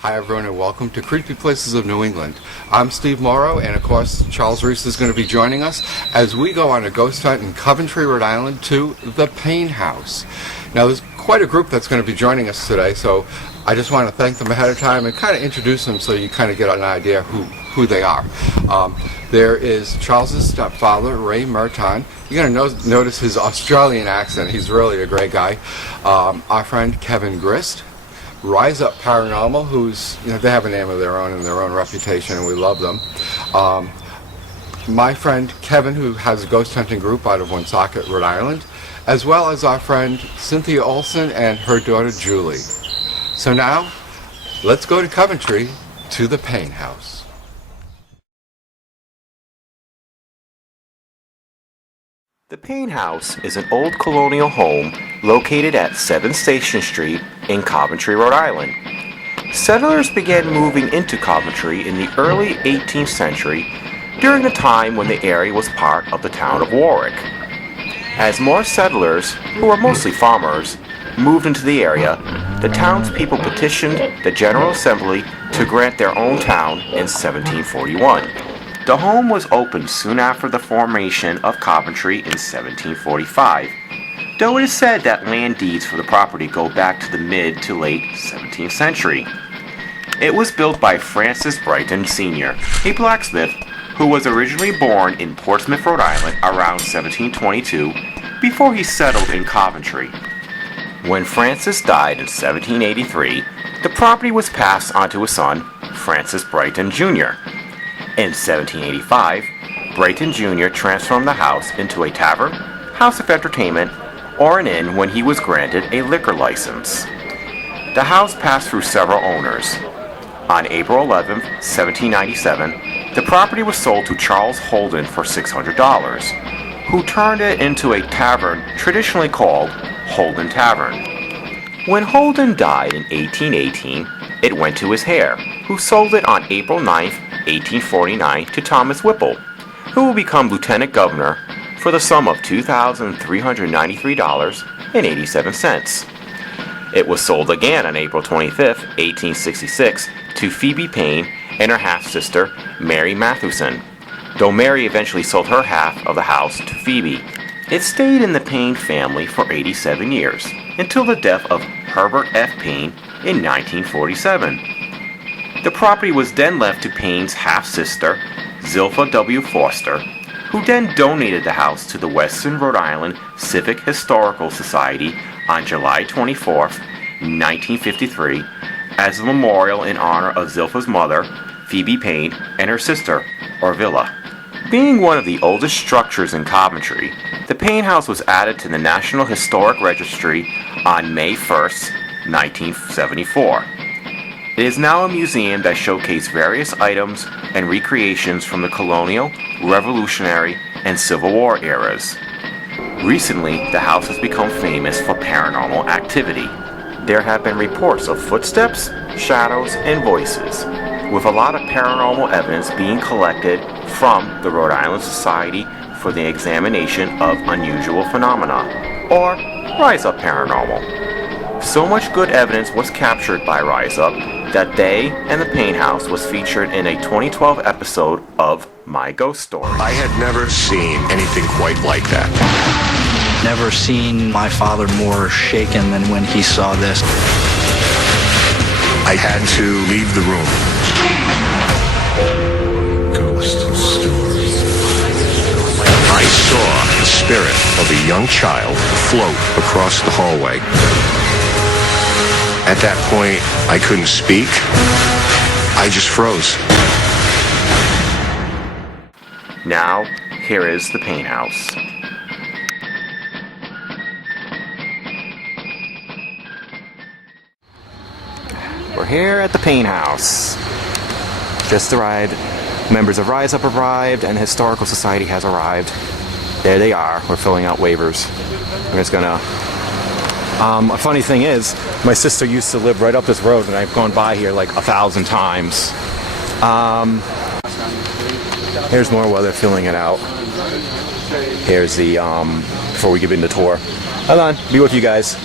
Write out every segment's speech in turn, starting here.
Hi everyone and welcome to Creepy Places of New England. I'm Steve Morrow and of course Charles Reese is going to be joining us as we go on a ghost hunt in Coventry, Rhode Island to the Paine House. Now there's quite a group that's going to be joining us today, so I just want to thank them ahead of time and kind of introduce them so you kind of get an idea who they are. There is Charles's stepfather, Ray Merton. You're going to notice his Australian accent. He's really a great guy. Our friend Kevin Grist. RISEUP Paranormal, who's, they have a name of their own and their own reputation, and we love them. My friend Kevin, who has a ghost hunting group out of Woonsocket, Rhode Island, as well as our friend Cynthia Olson and her daughter Julie. So now, let's go to Coventry to the Paine House. The Paine House is an old colonial home located at 7 Station Street in Coventry, Rhode Island. Settlers began moving into Coventry in the early 18th century during the time when the area was part of the town of Warwick. As more settlers, who were mostly farmers, moved into the area, the townspeople petitioned the General Assembly to grant their own town in 1741. The home was opened soon after the formation of Coventry in 1745, though it is said that land deeds for the property go back to the mid to late 17th century. It was built by Francis Brighton Sr., a blacksmith who was originally born in Portsmouth, Rhode Island around 1722 before he settled in Coventry. When Francis died in 1783, the property was passed on to his son, Francis Brighton Jr. In 1785, Brighton Jr. transformed the house into a tavern, house of entertainment, or an inn when he was granted a liquor license. The house passed through several owners. On April 11, 1797, the property was sold to Charles Holden for $600, who turned it into a tavern traditionally called Holden Tavern. When Holden died in 1818, it went to his heir, who sold it on April 9, 1849 to Thomas Whipple, who will become Lieutenant Governor for the sum of $2,393.87. It was sold again on April 25, 1866 to Phoebe Paine and her half-sister Mary Mathewson, though Mary eventually sold her half of the house to Phoebe. It stayed in the Paine family for 87 years, until the death of Herbert F. Paine in 1947. The property was then left to Paine's half-sister, Zilpha W. Foster, who then donated the house to the Western Rhode Island Civic Historical Society on July 24, 1953, as a memorial in honor of Zilpha's mother, Phoebe Paine, and her sister, Orvilla. Being one of the oldest structures in Coventry, the Paine House was added to the National Historic Registry on May 1, 1974. It is now a museum that showcases various items and recreations from the Colonial, Revolutionary, and Civil War eras. Recently, the house has become famous for paranormal activity. There have been reports of footsteps, shadows, and voices, with a lot of paranormal evidence being collected from the Rhode Island Society for the Examination of Unusual Phenomena, or RISEUP Paranormal. So much good evidence was captured by RISEUP that they and the Paine House was featured in a 2012 episode of My Ghost Story. I had never seen anything quite like that. Never seen my father more shaken than when he saw this. I had to leave the room. Ghost stories. I saw the spirit of a young child float across the hallway. At that point, I couldn't speak. I just froze. Now, here is the Paine House. We're here at the Paine House. Just arrived. Members of RISEUP arrived, and the Historical Society has arrived. There they are. We're filling out waivers. I'm just gonna... a funny thing is, my sister used to live right up this road, and I've gone by here like 1,000 times. Here's more while they're filling it out. Here's the, before we give in the tour. Hold on, be with you guys.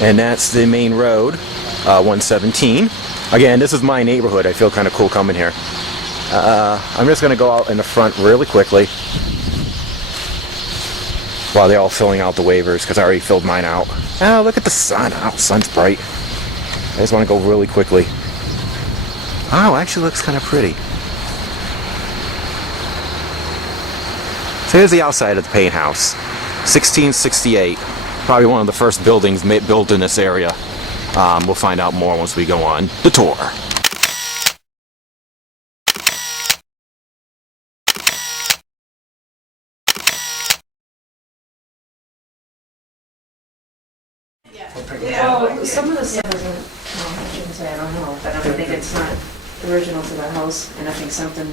And that's the main road, 117. Again, this is my neighborhood. I feel kind of cool coming here. I'm just going to go out in the front really quickly while they're all filling out the waivers, because I already filled mine out. Oh, look at the sun. Oh, sun's bright. I just want to go really quickly. Oh, actually looks kind of pretty. So here's the outside of the Paine House. 1668. Probably one of the first buildings built in this area. We'll find out more once we go on the tour. Well, some of the stuff isn't, well, I shouldn't say I don't know, but I think it's not original to the house, and I think something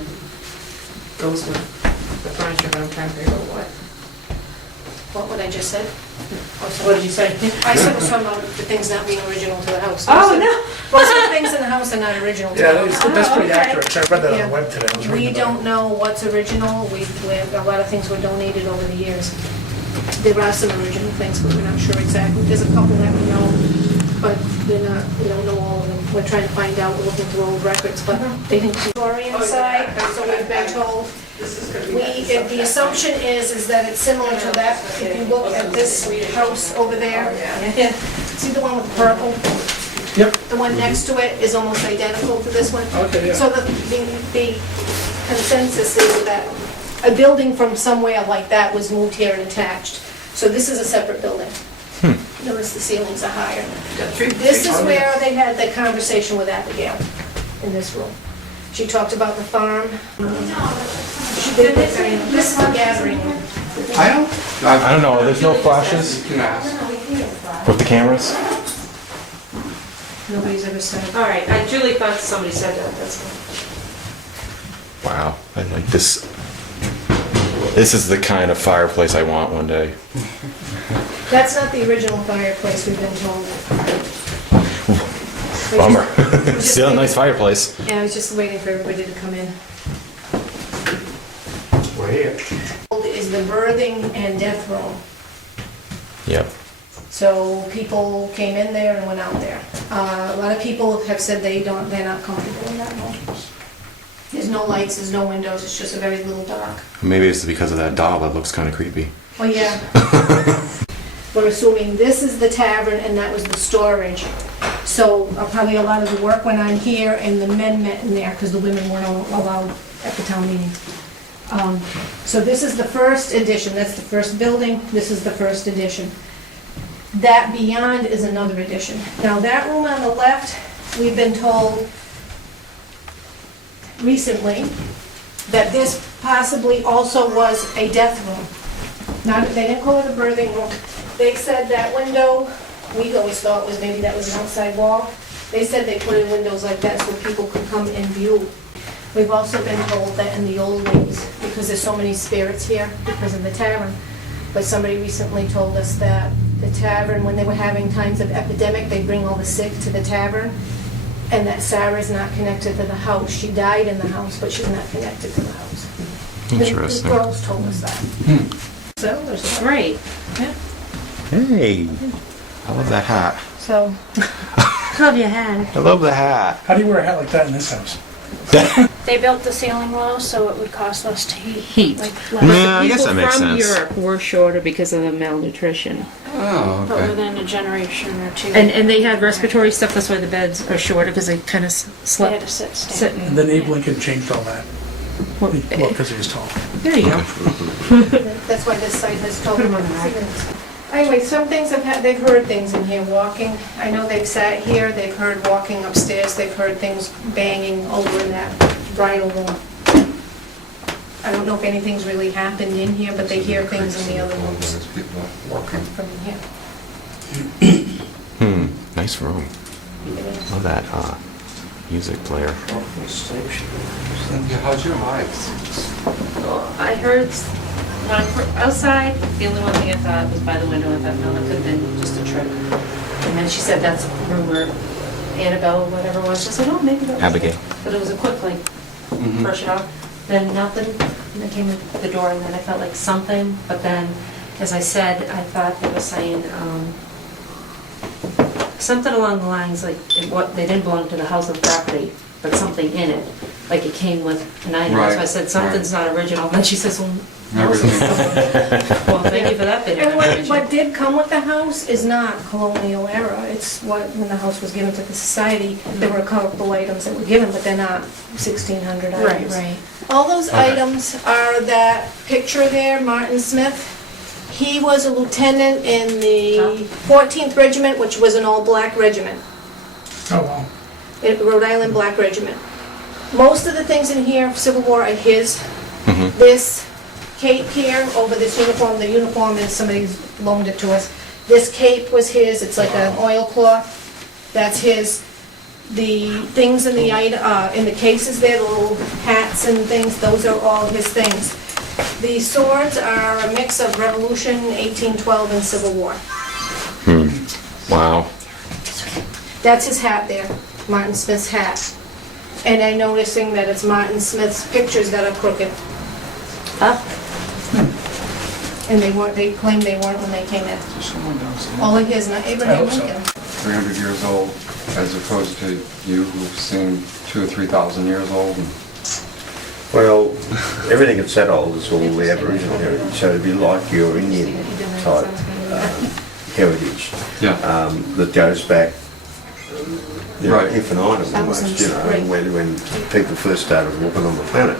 goes with the furniture, but I'm trying to figure out what. What would I just said? What did you say? I said was talking about the things not being original to the house. Oh, no! Most of the things in the house are not original to the Yeah, house. that's pretty okay. accurate. I read that on Yeah. the web today. I was We reading about don't know what's original. A lot of things were donated over the years. There are some original things, but we're not sure exactly. There's a couple that we know, but they're not, we don't know all of them. We're trying to find out, we're looking through old records, but they think the story inside, so we've been told. The assumption is that it's similar to that. If you look at this house over there, see the one with purple? Yep. The one next to it is almost identical to this one. Okay, yeah. So the consensus is that a building from somewhere like that was moved here and attached. So this is a separate building. Notice the ceilings are higher. This is where they had the conversation with Abigail, in this room. She talked about the farm. This is the gathering room. I don't know, there's no flashes You can ask. with the cameras? Nobody's ever said. All right, I truly thought somebody said that, that's all. Wow, I like this. This is the kind of fireplace I want one day. That's not the original fireplace, we've been told. Bummer. We're just Still a waiting- nice fireplace. Yeah, I was just waiting for everybody to come in. We're here. Is the birthing and death room. Yep. So people came in there and went out there. A lot of people have said they're not comfortable in that room. There's no lights, there's no windows, it's just a very little dark. Maybe it's because of that doll that looks kind of creepy. Well, yeah. We're assuming this is the tavern and that was the storage. So probably a lot of the work went on here and the men met in there because the women weren't allowed at the town meeting. So this is the first addition, that's the first building, this is the first addition. That beyond is another addition. Now that room on the left, we've been told recently that this possibly also was a death room. They didn't call it a birthing room. They said that window, we always thought was maybe that was an outside wall. They said they put in windows like that so people could come and view. We've also been told that in the old days, because there's so many spirits here because of the tavern, but somebody recently told us that the tavern, when they were having times of epidemic, they bring all the sick to the tavern, and that Sarah's not connected to the house. She died in the house, but she's not connected to the house. Interesting. The girls told us that. So there's that. Great. Yeah. Hey, I love that hat. So Love your hand. I love the hat. How do you wear a hat like that in this house? They built the ceiling low, so it would cost us to Heat. like Yeah, less. I guess that makes People sense. from Europe were shorter because of the malnutrition. Oh, But okay. within a generation or two. And they had respiratory stuff, that's why the beds are shorter, because they kind of They had slept to sit stand. sitting. And then Abe Lincoln changed all that. Well, because he was tall. There you go. that's why this site has told Put 'em them. on the rack. Anyway, some things they've heard things in here walking. I know they've sat here, they've heard walking upstairs, they've heard things banging over in that bridal room. I don't know if anything's really happened in here, but they hear things in the other rooms There's people working. from in here. Nice room. Love that music player. Cynthia, how's your legs? I heard when I was outside, the only one thing I thought was by the window. I thought, no, that could have been just a trick. And then she said, that's a rumor. Annabelle, whatever it was, she said, oh, maybe that was Abigail. it. But it was a quick, like, brush it off. Then nothing, and then came to the door, and then I felt like something. But then, as I said, I thought they were saying, something along the lines like, what, they didn't belong to the house or property, but something in it, like it came with an item. Right, So I said, something's not original, and then she says, well, Never well, thank you for that bit of And what information. did come with the house is not colonial era. It's when the house was given to the society, there were a couple items that were given, but they're not 1600 items. Right. All those Okay. items are that picture there, Martin Smith. He was a lieutenant in the 14th Regiment, which was an all-black regiment. Oh, wow. Rhode Island Black Regiment. Most of the things in here, Civil War, are his. This cape here over this uniform, the uniform is, somebody's loaned it to us. This cape was his, it's like an oilcloth, that's his. The things in the cases there, the little hats and things, those are all his things. The swords are a mix of Revolution, 1812, and Civil War. Wow. That's his hat there, Martin Smith's hat. And I'm noticing that it's Martin Smith's pictures that are crooked. And they claim they weren't when they came in. All of his, not Abraham Lincoln. 300 years old, as opposed to you who've seen 2,000 or 3,000 years old. Well, everything that's that old is all the Aboriginal heritage, so it'd be like your Indian type heritage that goes back, Right. infinitum almost, when people first started walking on the planet.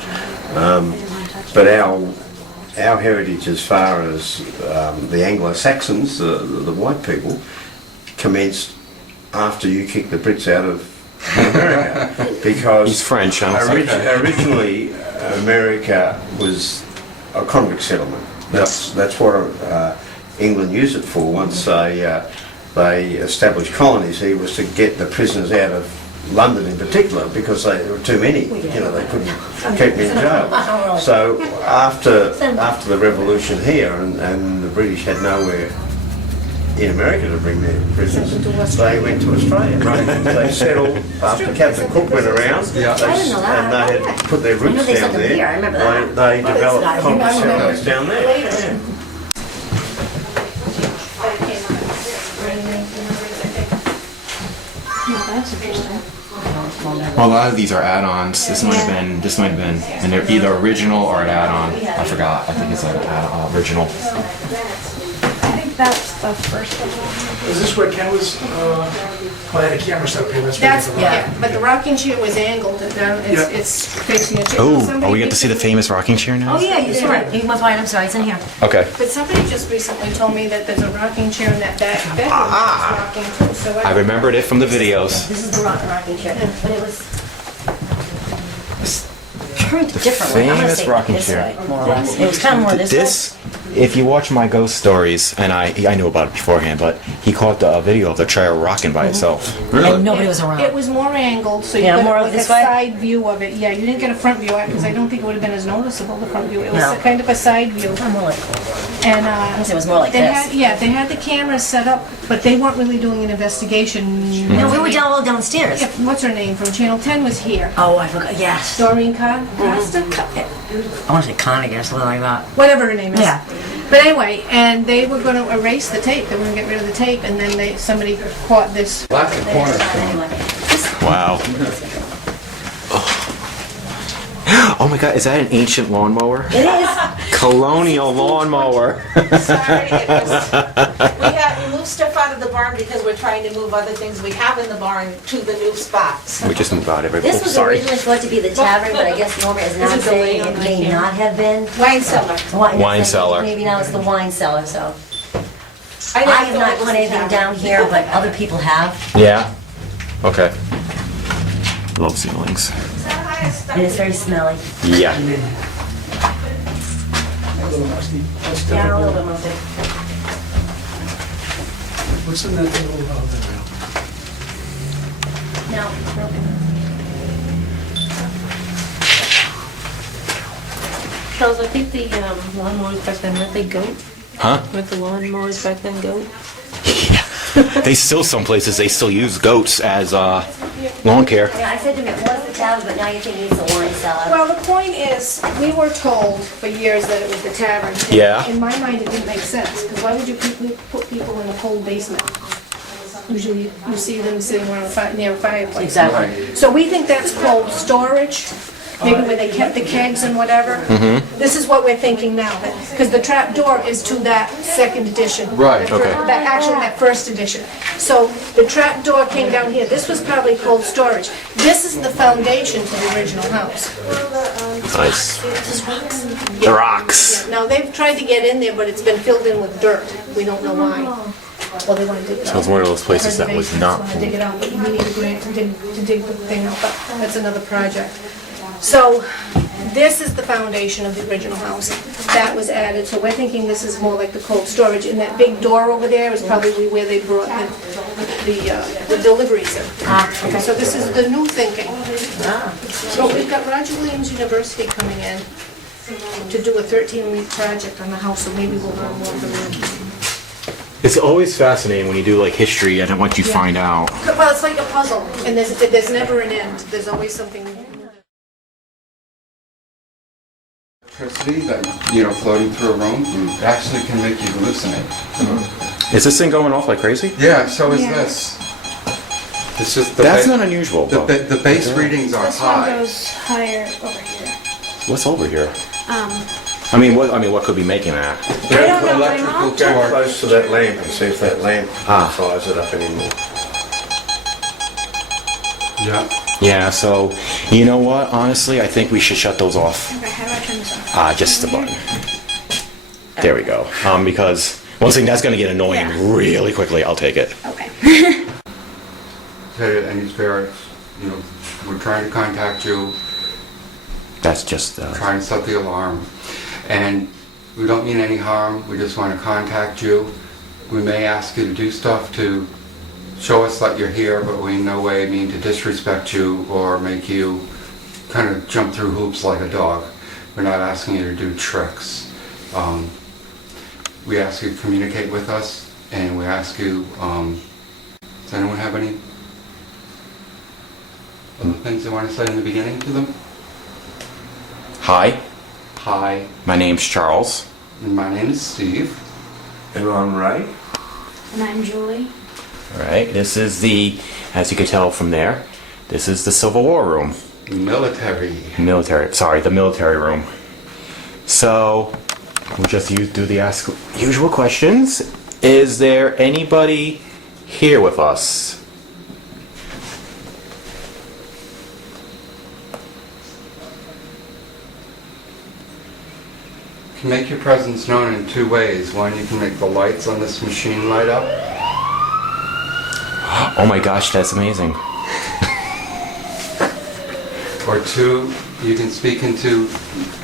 But our heritage, as far as the Anglo-Saxons, the white people, commenced after you kicked the Brits out of America, because He's French, huh? Originally America was a convict settlement. That's what England used it for. Once they established colonies, it was to get the prisoners out of London in particular, because there were too many. They couldn't keep them in jail. So after the revolution here, and the British had nowhere in America to bring their prisoners, they went to Australia. They settled after Captain Cook went around, and they had put their roots down there. They developed convict settlements down there. That's interesting. Well, a lot of these are add-ons. This might have been, and they're either original or an add-on. I forgot. I think it's an original. I think that's the first one. Is this where Ken was, I had a camera set up here, that's where That's, he was. yeah, but the rocking chair was angled, it's facing a chair. Oh, we get to see the famous rocking chair now? Oh, yeah, you saw it. You must find, I'm sorry, it's in here. Okay. But somebody just recently told me that there's a rocking chair in that back bedroom that's rocking too, so I remembered it from the videos. This is the rocking chair, but it was turned differently. I'm gonna famous say rocking this chair. way, more or less. It was kind of more this way. This, if you watch my ghost stories, and I knew about it beforehand, but he caught the video of the chair rocking by itself. And nobody was It around. was more angled, so you Yeah, got more like a this way? side view of it. Yeah, you didn't get a front view, because I don't think it would have been as noticeable, the front view. It was No. a kind of a side view. I'm more like, And, it was more like they this. had, yeah, they had the cameras set up, but they weren't really doing an investigation. No, we were all downstairs. Yeah, what's her name from Channel 10 was here. Oh, I forgot, yes. Doreen Costa? I want to say Connie or something like that. Whatever her name is. Yeah. But anyway, and they were going to erase the tape. They were going to get rid of the tape, and then somebody caught this. That's a cornerstone. Anyway. Wow. Oh my God, is that an ancient lawnmower? It is. Colonial lawnmower. Sorry, we moved stuff out of the barn because we're trying to move other things we have in the barn to the new spots. We just moved out every. This was Sorry. originally supposed to be the tavern, but I guess Norma is now Is it the saying way on it my may camera? not have been. Wine cellar. Wine cellar. Maybe now it's the wine cellar, so. I I never have thought not it was put a anything tavern. down here, but other people have. Yeah. Okay. Love ceilings. And it's very smelly. Yeah. A little musty. That's Yeah, a little difficult. bit musty. What's in that little, No. Charles, I think the lawnmowers back then, weren't they goat? Huh? Weren't the lawnmowers back then goat? They still, some places, they still use goats as lawn care. Yeah, I said to him, it was the tavern, but now you think it's the wine cellar. Well, the point is, we were told for years that it was the tavern. And Yeah. in my mind, it didn't make sense, because why would you put people in a cold basement? Usually you see them sitting around near a fireplace. Exactly. So we think that's cold storage, maybe where they kept the kegs and whatever. This is what we're thinking now, because the trap door is to that second edition. Right, okay. Actually, that first edition. So the trap door came down here. This was probably cold storage. This is the foundation to the original house. Nice. The rocks. Now, they've tried to get in there, but it's been filled in with dirt. We don't know why. Well, they want to dig it out. So it's one of those places that was Preservation not. wants to dig it out, but we need a grant to dig the thing out, but that's another project. So this is the foundation of the original house. That was added, so we're thinking this is more like the cold storage. And that big door over there is probably where they brought the deliveries in. Okay, so this is the new thinking. So we've got Roger Williams University coming in to do a 13-week project on the house, so maybe we'll learn more from them. It's always fascinating when you do like history and what you find out. Well, it's like a puzzle, and there's never an end. There's always something new. Electricity that, floating through a room, actually can make you hallucinate. Is this thing going off like crazy? Yeah, so is this. It's just That's not unusual. The base readings are This one high. goes higher over here. What's over here? What could be making that? I don't know, my Electrical mom Go torque. close to that lamp and see if that lamp fires it up anymore. Yeah. Yeah, so you know what? Honestly, I think we should shut those off. Okay, how do I turn this off? Just the button. There we go. Because one thing that's going to get annoying Yeah. really quickly. I'll take it. Okay. Tell you, any spirits, we're trying to contact you, That's just trying to set the alarm. And we don't mean any harm, we just want to contact you. We may ask you to do stuff to show us that you're here, but we in no way mean to disrespect you or make you kind of jump through hoops like a dog. We're not asking you to do tricks. We ask you to communicate with us, and we ask you, does anyone have any other things they want to say in the beginning to them? Hi, Hi, my name's Charles. and my name is Steve. And I'm Ray. And I'm Julie. All right, this is as you can tell from there, this is the Civil War room. Military. The military room. So, we'll just do the usual questions. Is there anybody here with us? You can make your presence known in two ways. One, you can make the lights on this machine light up. Oh my gosh, that's amazing. Or two, you can speak into,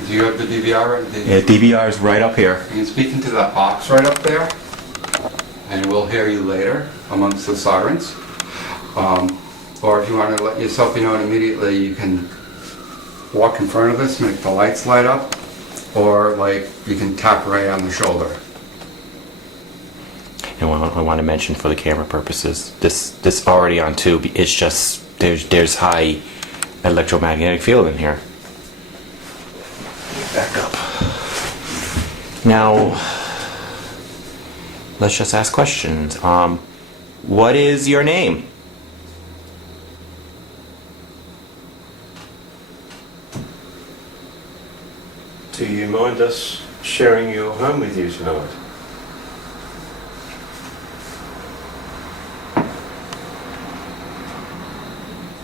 do you have the DVR? Yeah, DVR is right up here. You can speak into that box right up there, and we'll hear you later amongst the sirens. Or if you want to let yourself be known immediately, you can walk in front of us, make the lights light up, or you can tap Ray on the shoulder. And I want to mention for the camera purposes, this already on tube. It's just there's high electromagnetic field in here. Back up. Now, let's just ask questions. What is your name? Do you mind us sharing your home with you tonight?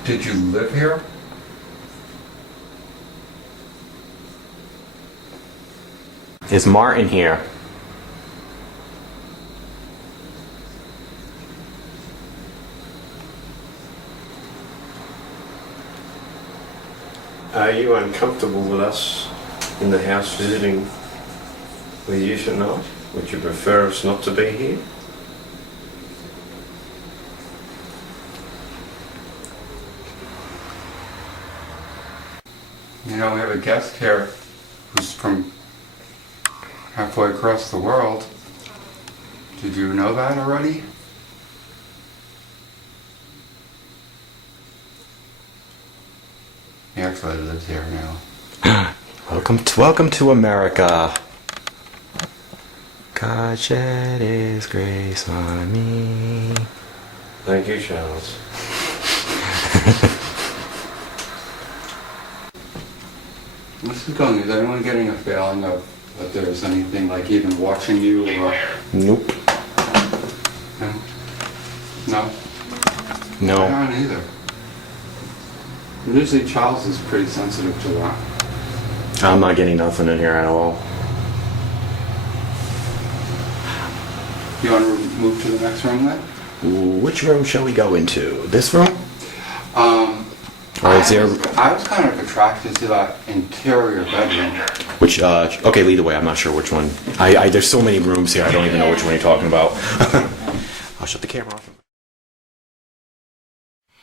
Did you live here? Is Martin here? Are you uncomfortable with us in the house visiting with you tonight? Would you prefer us not to be here? We have a guest here who's from halfway across the world. Did you know that already? He actually lives here now. Welcome to America. God shed His grace on me. Thank you, Charles. This is going. Is anyone getting a feeling of that there's anything like even watching you or? Nope. No? No. I don't either. Usually Charles is pretty sensitive to that. I'm not getting nothing in here at all. You want to move to the next room then? Which room shall we go into? This room? Or is there... I was kind of attracted to that interior bedroom. Which, okay, lead the way. I'm not sure which one. There's so many rooms here, I don't even know which one you're talking about. I'll shut the camera off.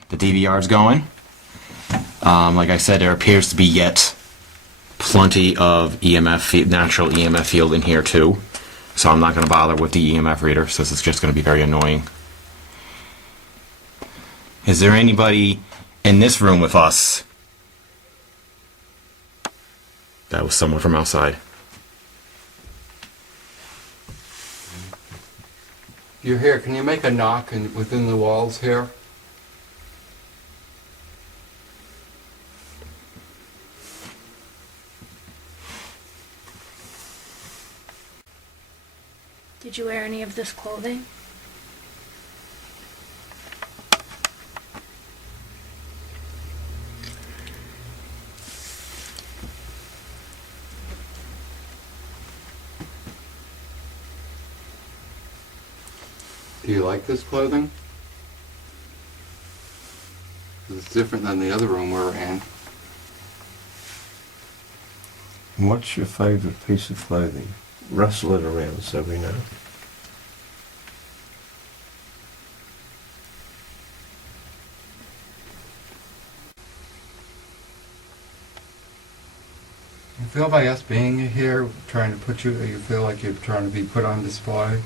The DVR's going. Like I said, there appears to be yet plenty of natural EMF field in here too. So I'm not going to bother with the EMF reader, since it's just going to be very annoying. Is there anybody in this room with us? That was someone from outside. You're here. Can you make a knock within the walls here? Did you wear any of this clothing? Do you like this clothing? It's different than the other room we're in. What's your favourite piece of clothing? Rustle it around so we know. You feel by us being here, trying to put you feel like you're trying to be put on display?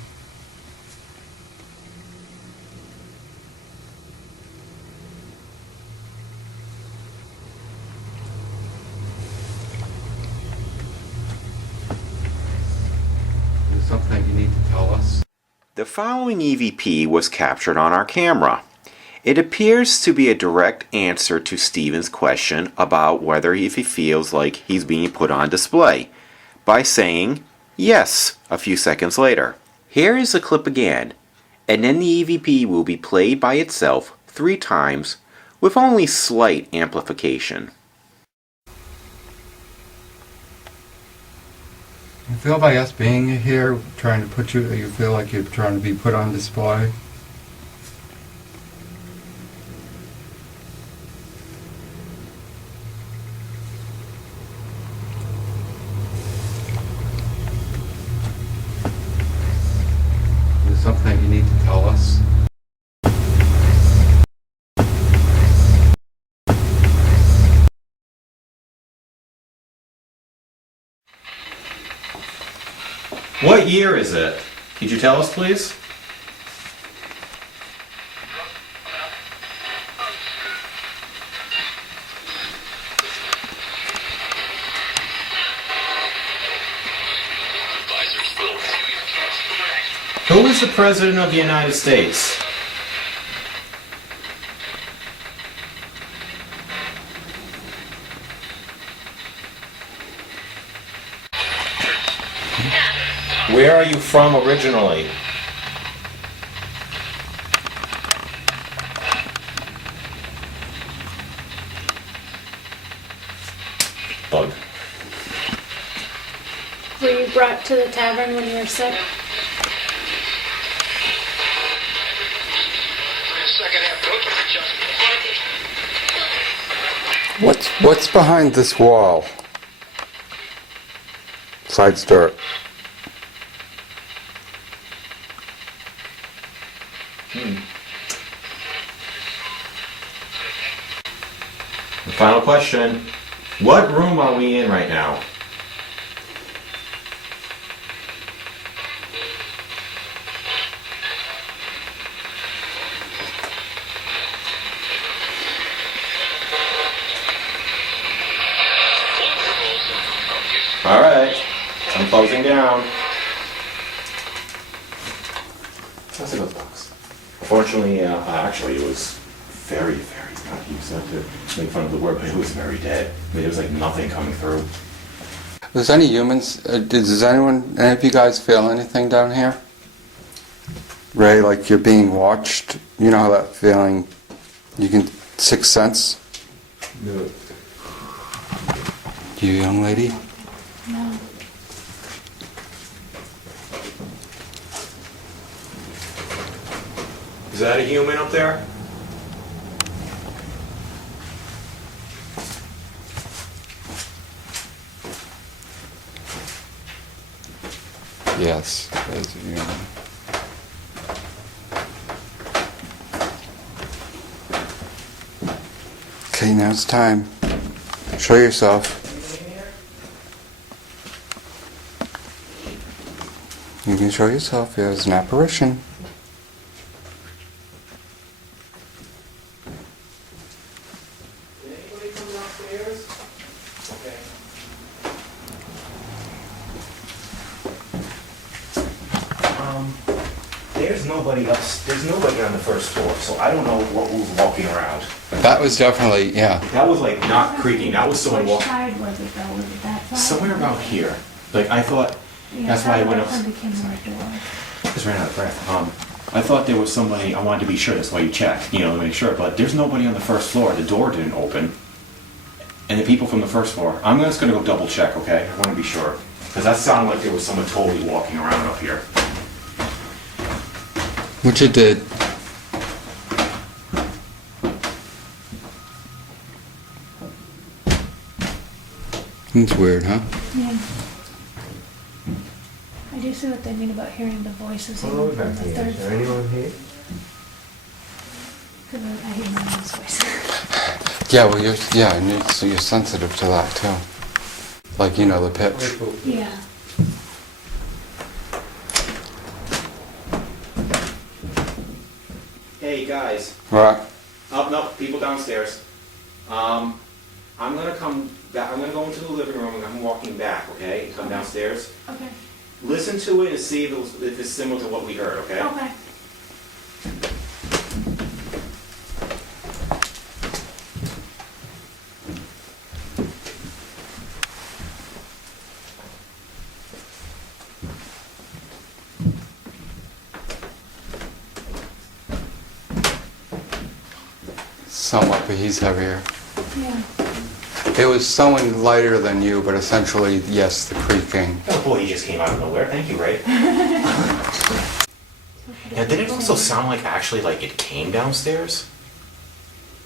There's something you need to tell us. The following EVP was captured on our camera. It appears to be a direct answer to Stephen's question about whether if he feels like he's being put on display, by saying yes a few seconds later. Here is the clip again, and then the EVP will be played by itself 3 times with only slight amplification. You feel by us being here, trying to put you feel like you're trying to be put on display? There's something you need to tell us. What year is it? Could you tell us, please? Who is the President of the United States? Where are you from originally? Bug. Were you brought to the tavern when you were sick? What's behind this wall? Besides dirt. The final question. What room are we in right now? Alright, I'm closing down. That's a good box. Fortunately, actually, it was very, very bad. He said to make fun of the word, but it was very dead. I mean, there was like nothing coming through. Does any humans, does anyone, any of you guys feel anything down here? Ray, like you're being watched? You know how that feeling, you can, sixth sense? No. You young lady? No. Is that a human up there? Yes, there's a human. Okay, now it's time. Show yourself. You can show yourself. There's an apparition. Did anybody come downstairs? Okay. There's nobody else. There's nobody on the first floor, so I don't know what was walking around. That was definitely, yeah. That was like not creaking. That was someone Which walking side was it though? Was it that side? somewhere about here. Like I thought. Yeah, That's why I went up. Somebody came to our door. Just ran out of breath. I thought there was somebody. I wanted to be sure. That's why you check, you know, to make sure. But there's nobody on the first floor. The door didn't open, and the people from the first floor. I'm just gonna go double check. Okay, I want to be sure because that sounded like there was someone totally walking around up here. Which it did. It's weird, huh? Yeah. I do see what they mean about hearing the voices Hello, even from the Becky. third Is there floor. anyone here? Because I hear my mom's voice. Yeah, well, so you're sensitive to that too. Like, you know, the pitch. Yeah. Hey guys. Right. Oh no, people downstairs. I'm gonna come back. I'm gonna go into the living room and I'm walking back. Okay, come downstairs. Okay. Listen to it and see if it's similar to what we heard. Okay. Okay. Somewhat, but he's heavier. Yeah. It was someone lighter than you, but essentially, yes, the creaking. Oh boy, he just came out of nowhere. Thank you, Ray. Now, did it also sound like actually like it came downstairs?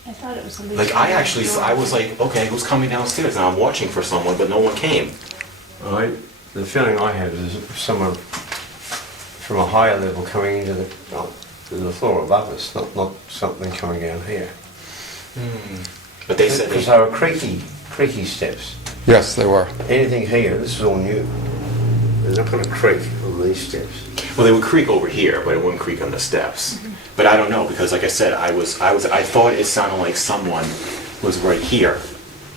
I thought it was a Like I was like, okay, who's coming downstairs? Now I'm watching for someone, but no one came. The feeling I had was someone from a higher level coming into the floor above us, not something coming down here. But they said Because they were creaky steps. Yes, they were. Anything here, this is all new. They're not going to creak on these steps. Well, they would creak over here, but it wouldn't creak on the steps. But I don't know because, like I said, I thought it sounded like someone was right here,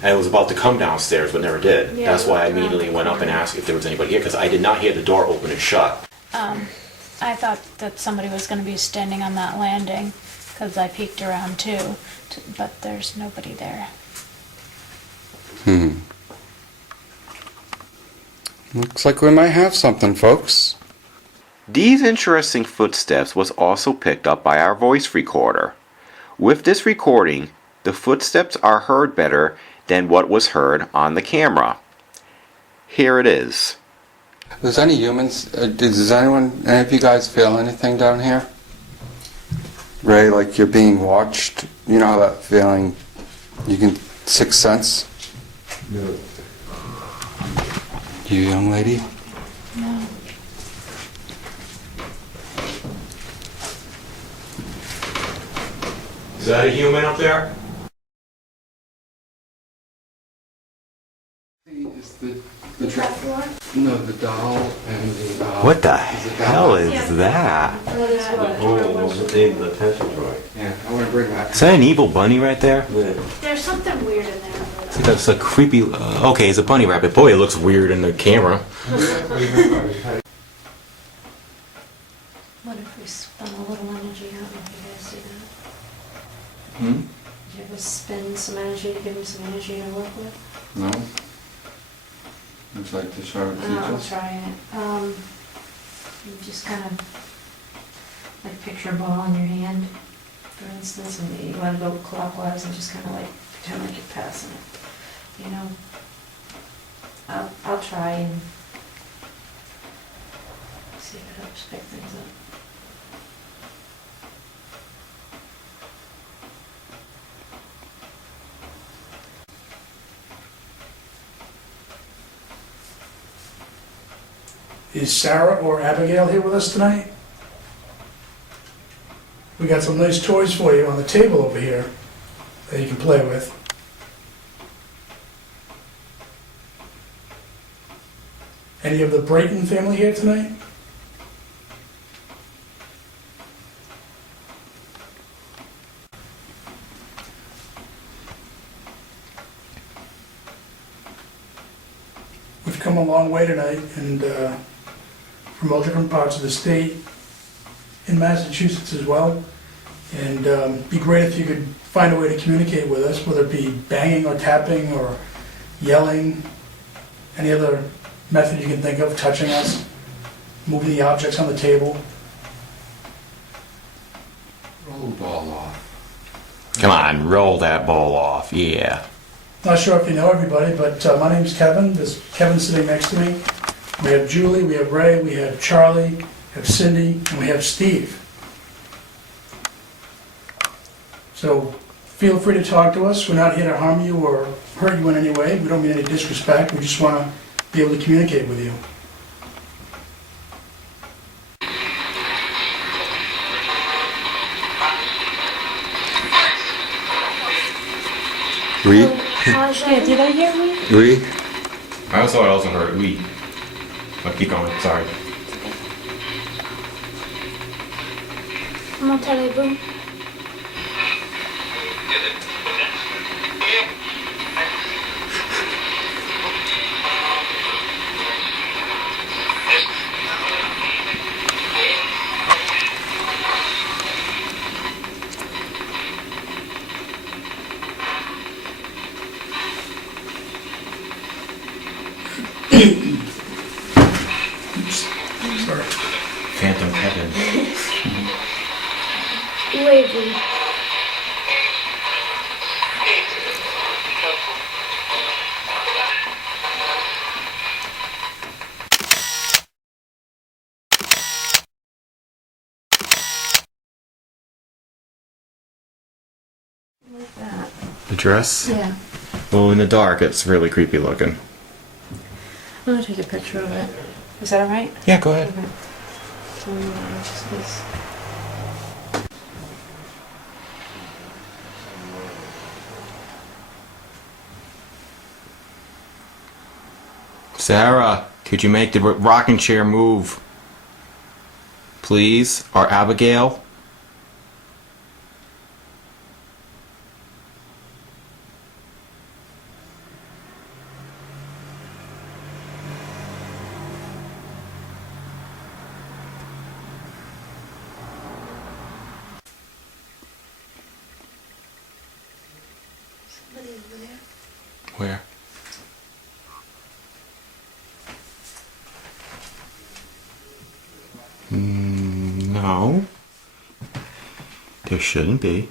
and it was about to come downstairs, but never did. Yeah, That's why I around immediately the went up and corner. asked if there was anybody here because I did not hear the door open and shut. I thought that somebody was going to be standing on that landing because I peeked around too, but there's nobody there. Looks like we might have something, folks. These interesting footsteps was also picked up by our voice recorder. With this recording, the footsteps are heard better than what was heard on the camera. Here it is. Does any humans, does anyone, any of you guys feel anything down here? Ray, like you're being watched? You know how that feeling, you can, sixth sense? No. You young lady? No. Is that a human up there? Is the top floor? No, the doll and the... What the hell is that? Oh, was at the end of the passageway. Yeah, I want to bring that. Is that an evil bunny right there? There's something weird in there. That's a creepy. Okay, it's a bunny rabbit. Boy, it looks weird in the camera. What if we spun a little on energy, I don't know if you guys do that. Hmm? Did you ever spend some energy to give him some energy to work with? No? Would you like to try to teach I'll us? try it. You just kind of like picture a ball in your hand, for instance, and you want to go clockwise and just kind of like pretend like you're passing it. You know, I'll try and see if it helps pick things up. Is Sarah or Abigail here with us tonight? We got some nice toys for you on the table over here that you can play with. Any of the Brayton family here tonight? We've come a long way tonight, and from all different parts of the state, in Massachusetts as well. And it'd be great if you could find a way to communicate with us, whether it be banging or tapping or yelling, any other method you can think of, touching us, moving the objects on the table. Roll the ball off. Come on, roll that ball off. Yeah. Not sure if you know everybody, but my name's Kevin. There's Kevin sitting next to me. We have Julie, we have Ray, we have Charlie, we have Cindy, and we have Steve. So feel free to talk to us. We're not here to harm you or hurt you in any way. We don't mean any disrespect. We just want to be able to communicate with you. Oui? Yeah, did I hear me? Oui? I also heard we. But keep going, sorry. Comment allez-vous? Sorry. Phantom Kevin. Wavy. Like that. The dress? Yeah. Well, in the dark, it's really creepy looking. I'm gonna take a picture of it. Is that alright? Yeah, go ahead. Okay. Just this. Sarah, could you make the rocking chair move? Please? Or Abigail? Somebody over there? Where? No. There shouldn't be.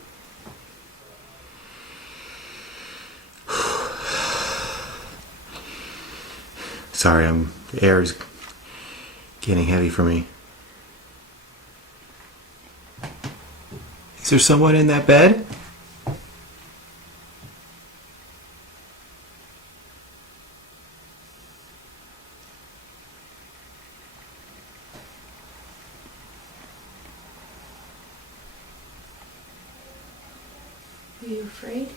Sorry, the air is getting heavy for me. Is there someone in that bed? Are you afraid?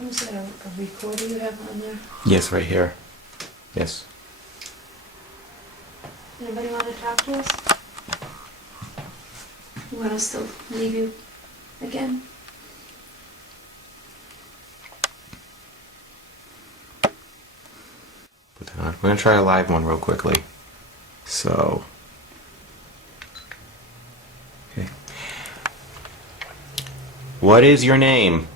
Was that a recorder you have on there? Yes, right here. Yes. Anybody want to talk to us? You want us to leave you again? Put that on. We're gonna try a live one real quickly. So. Okay. What is your name?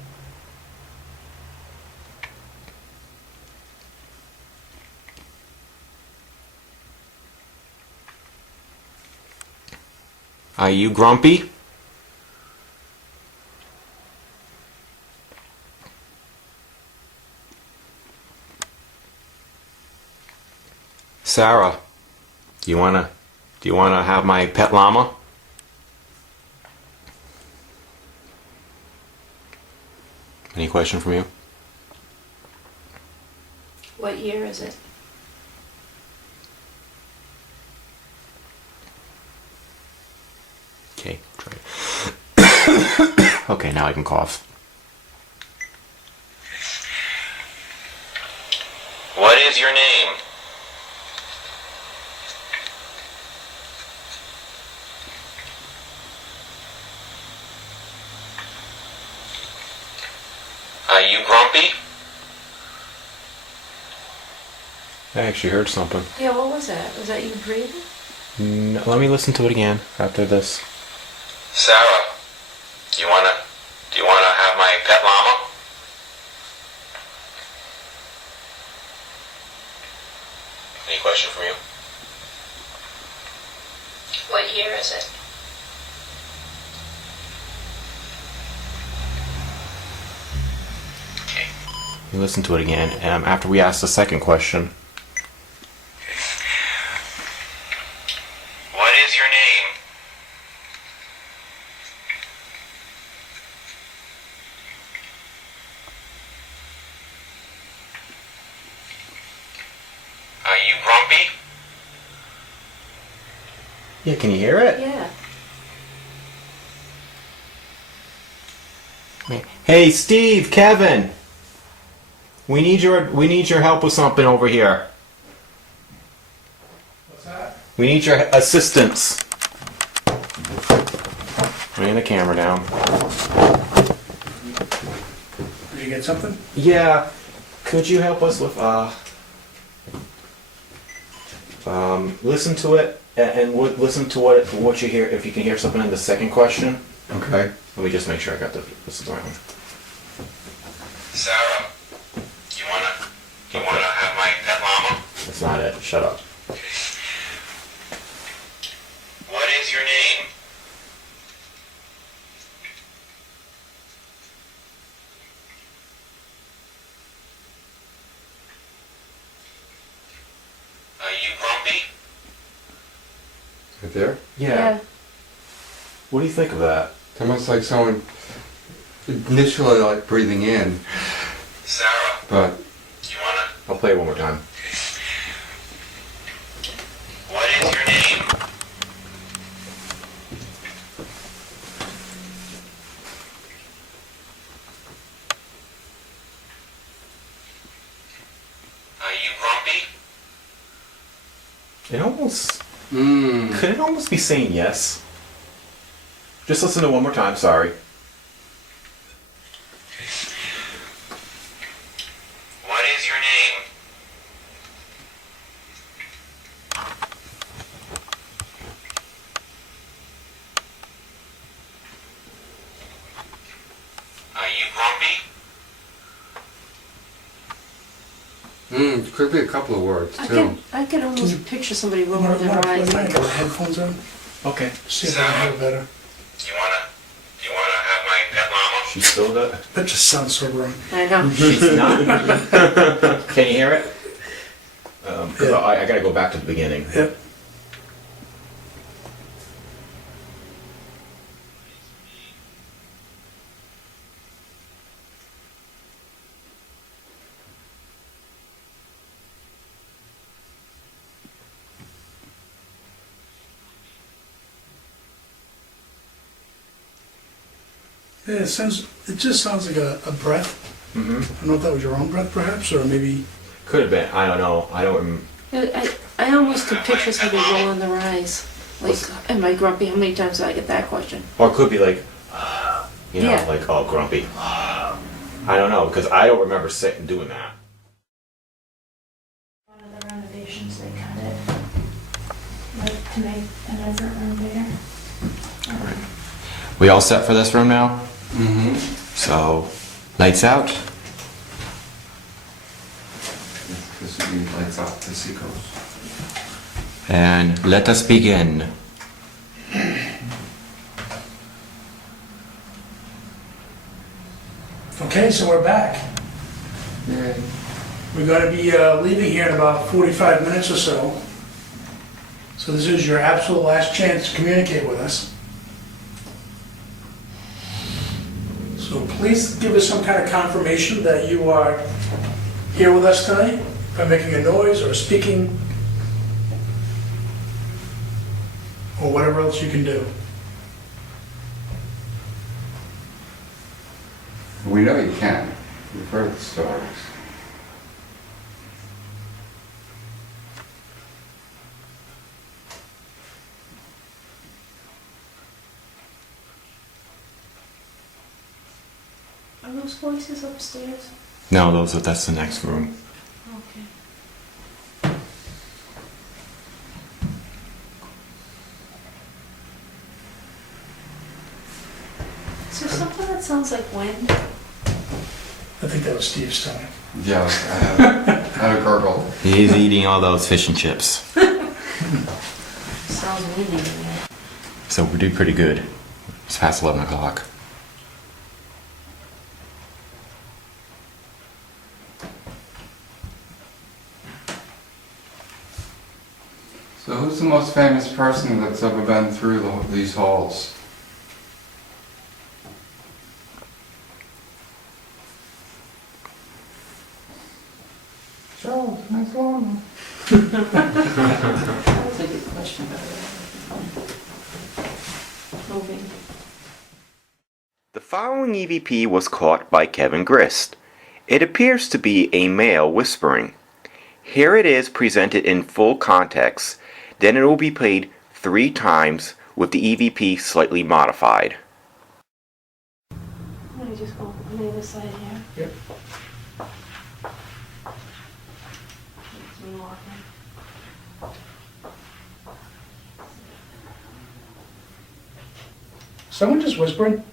Are you grumpy? Sarah, do you wanna have my pet llama? Any question from you? What year is it? Okay, try it. Okay, now I can cough. What is your name? Are you grumpy? I actually heard something. Yeah, what was that? Was that you breathing? No, let me listen to it again after this. Sarah, do you wanna have my pet llama? Any question from you? What year is it? Okay. You listen to it again, and after we ask the second question. What is your name? Are you grumpy? Yeah, can you hear it? Yeah. Hey, Steve, Kevin. We need your help with something over here. What's that? We need your assistance. Bring the camera down. Did you get something? Yeah. Could you help us with listen to it and listen to what you hear, if you can hear something in the second question. Okay. Let me just make sure I got this is the right one. Sarah, do you wanna have my pet llama? That's not it. Shut up. What is your name? Are you grumpy? Right there? Yeah. What do you think of that? It's almost like someone initially like breathing in, Sarah, but I'll play it one more time. What is your name? Are you grumpy? It almost could it almost be saying yes? Just listen to it one more time, sorry. What is your name? Are you grumpy? It could be a couple of words too. I can almost picture somebody rolling Want their to eyes. get the headphones on? Okay. See if I can hear better. Do you wanna have my pet llama? She's still got That just sounds so wrong. I know. She's not. Can you hear it? 'Cause Yeah. I gotta go back to the beginning. Yep. Yeah, it just sounds like a breath. I don't know if that was your own breath perhaps, or maybe, Could have been. I don't know. I don't. I almost took pictures how they roll on their eyes. Like, am I grumpy? How many times did I get that question? Or it could be like, Yeah. like, oh, grumpy. I don't know, because I don't remember sitting doing that. One of the renovations, they cut it, like, to make a different room bigger. We all set for this room now? Mm-hmm. So, lights out. This would be lights out the seacoast. And let us begin. okay, so we're back. Yay. We're going to be leaving here in about 45 minutes or so. So this is your absolute last chance to communicate with us. So please give us some kind of confirmation that you are here with us tonight by making a noise or speaking or whatever else you can do. We know you can. We've heard the stories. Are those voices upstairs? No, that's the next room. Okay. Is there something that sounds like wind? I think that was Steve's tongue. Yeah, I had a gurgle. He's eating all those fish and chips. Sounds windy in there. So we're doing pretty good. It's past 11 o'clock. So who's the most famous person that's ever been through these halls? Charles, nice long. That was a good question. Moving. The following EVP was caught by Kevin Grist. It appears to be a male whispering. Here it is presented in full context, then it will be played 3 times with the EVP slightly modified. Let me just go on the other side here. Yep. It's me walking. Someone just whispering?